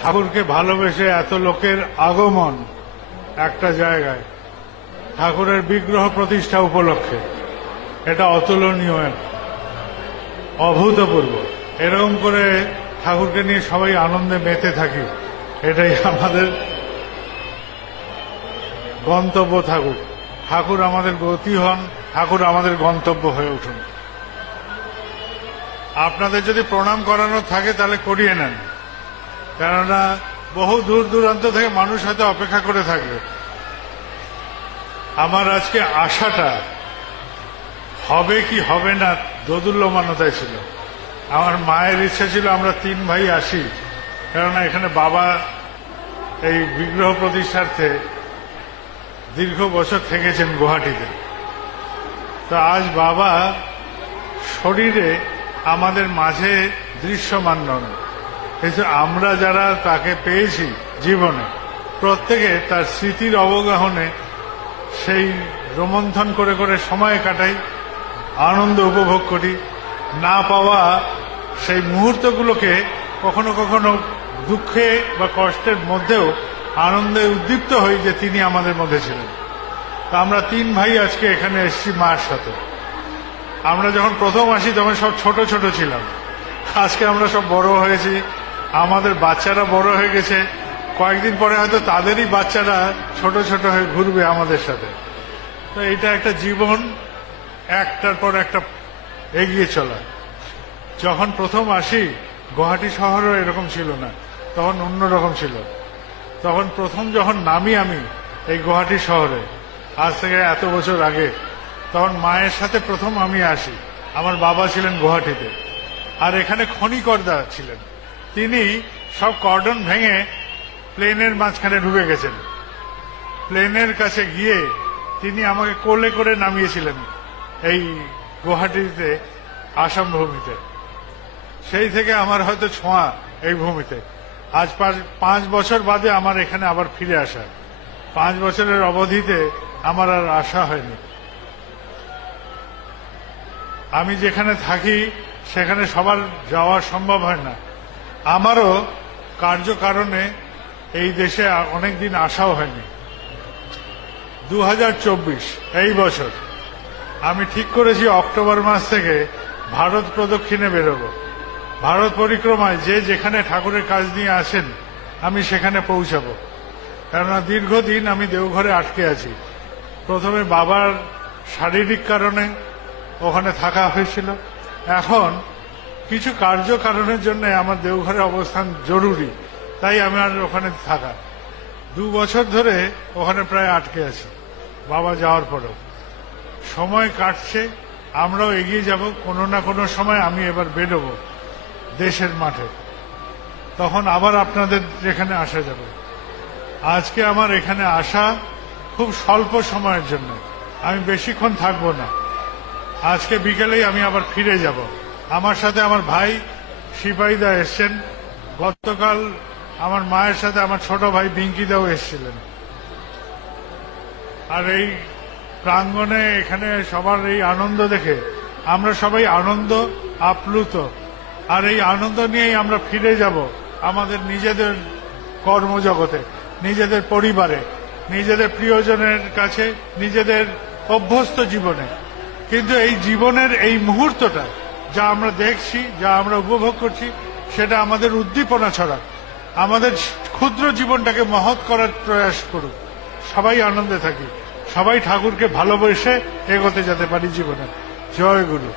ঠাকুরকে ভালোবেসে এত লোকের আগমন একটা জায়গায় ঠাকুরের বিগ্রহ প্রতিষ্ঠা উপলক্ষে, এটা অতুলনীয়, অভূতপূর্ব। এরকম করে ঠাকুরকে নিয়ে সবাই আনন্দে মেতে থাকি, এটাই আমাদের গন্তব্য থাকুক। ঠাকুর আমাদের গতি হন, ঠাকুর আমাদের গন্তব্য হয়ে উঠুন। আপনাদের যদি প্রণাম করানো থাকে তাহলে করিয়ে নেন, কেননা বহু দূর দূরান্ত থেকে মানুষ হয়তো অপেক্ষা করে থাকবে। আমার আজকে আশাটা হবে কি হবে না দোদুল্যমানতায় ছিল। আমার মায়ের ইচ্ছা ছিল আমরা 3 ভাই আসি, কেননা এখানে বাবা এই বিগ্রহ প্রতিষ্ঠার্থে দীর্ঘ বছর থেকেছেন গুয়াহাটিতে। তো আজ বাবা শরীরে আমাদের মাঝে দৃশ্যমান নন, কিন্তু আমরা যারা তাকে পেয়েছি জীবনে, প্রত্যেকে তার স্মৃতির অবগাহনে সেই রোমন্থন করে করে সময় কাটাই, আনন্দ উপভোগ করি। না পাওয়া সেই মুহূর্তগুলোকে কখনো কখনো দুঃখে বা কষ্টের মধ্যেও আনন্দে উদ্দীপ্ত হই যে তিনি আমাদের মধ্যে ছিলেন। তা আমরা 3 ভাই আজকে এখানে এসেছি মার সাথে। আমরা যখন প্রথম আসি তখন সব ছোট ছোট ছিলাম, আজকে আমরা সব বড় হয়েছি, আমাদের বাচ্চারা বড় হয়ে গেছে। কয়েকদিন পরে হয়তো তাদেরই বাচ্চারা ছোট ছোট হয়ে ঘুরবে আমাদের সাথে। তো এটা একটা জীবন, একটার পর একটা এগিয়ে চলা। যখন প্রথম আসি গুয়াহাটি শহরও এরকম ছিল না, তখন অন্যরকম ছিল। তখন প্রথম যখন নামি আমি এই গুয়াহাটি শহরে, আজ থেকে এত বছর আগে, তখন মায়ের সাথে প্রথম আমি আসি। আমার বাবা ছিলেন গুয়াহাটিতে, আর এখানে খনিকর্তা ছিলেন। তিনি সব কর্ডন ভেঙে প্লেনের মাঝখানে ঢুকে গেছেন। প্লেনের কাছে গিয়ে তিনি আমাকে কোলে করে নামিয়েছিলেন এই গুয়াহাটিতে, আসাম ভূমিতে। সেই থেকে আমার হয়তো ছোঁয়া এই ভূমিতে। আজ 5 বছর বাদে আমার এখানে আবার ফিরে আসা। 5 বছরের অবধিতে আমার আর আশা হয়নি। আমি যেখানে থাকি সেখানে সবার যাওয়া সম্ভব হয় না। আমারও কার্যকারণে এই দেশে অনেকদিন আসাও হয়নি। 2024 এই বছর আমি ঠিক করেছি অক্টোবর মাস থেকে ভারত প্রদক্ষিণে বেরোবো। ভারত পরিক্রমায় যে যেখানে ঠাকুরের কাজ নিয়ে আসেন আমি সেখানে পৌঁছাবো। কেননা দীর্ঘদিন আমি দেওঘরে আটকে আছি। প্রথমে বাবার শারীরিক কারণে ওখানে থাকা হয়েছিল, এখন কিছু কার্যকারণের জন্য আমার দেওঘরে অবস্থান জরুরি, তাই আমি আর ওখানে থাকা। 2 বছর ধরে ওখানে প্রায় আটকে আছি বাবা যাওয়ার পরেও। সময় কাটছে, আমরাও এগিয়ে যাব। কোনো না কোনো সময় আমি এবার বেরোবো দেশের মাঠে, তখন আবার আপনাদের এখানে আসা যাবে। আজকে আমার এখানে আসা খুব স্বল্প সময়ের জন্য, আমি বেশিক্ষণ থাকবো না। আজকে বিকেলেই আমি আবার ফিরে যাব। আমার সাথে আমার ভাই সিপাহীদা এসছেন, গতকাল আমার মায়ের সাথে আমার ছোট ভাই বিঙ্কিদাও এসেছিলেন। আর এই প্রাঙ্গণে এখানে সবার এই আনন্দ দেখে আমরা সবাই আনন্দ আপ্লুত। আর এই আনন্দ নিয়েই আমরা ফিরে যাব আমাদের নিজেদের কর্মজগতে, নিজেদের পরিবারে, নিজেদের প্রিয়জনের কাছে, নিজেদের অভ্যস্ত জীবনে। কিন্তু এই জীবনের এই মুহূর্তটা যা আমরা দেখছি, যা আমরা উপভোগ করছি, সেটা আমাদের উদ্দীপনা ছড়াক, আমাদের ক্ষুদ্র জীবনটাকে মহৎ করার প্রয়াস করুক। সবাই আনন্দে থাকি, সবাই ঠাকুরকে ভালোবেসে এগোতে যেতে পারি জীবনে। জয় গুরু।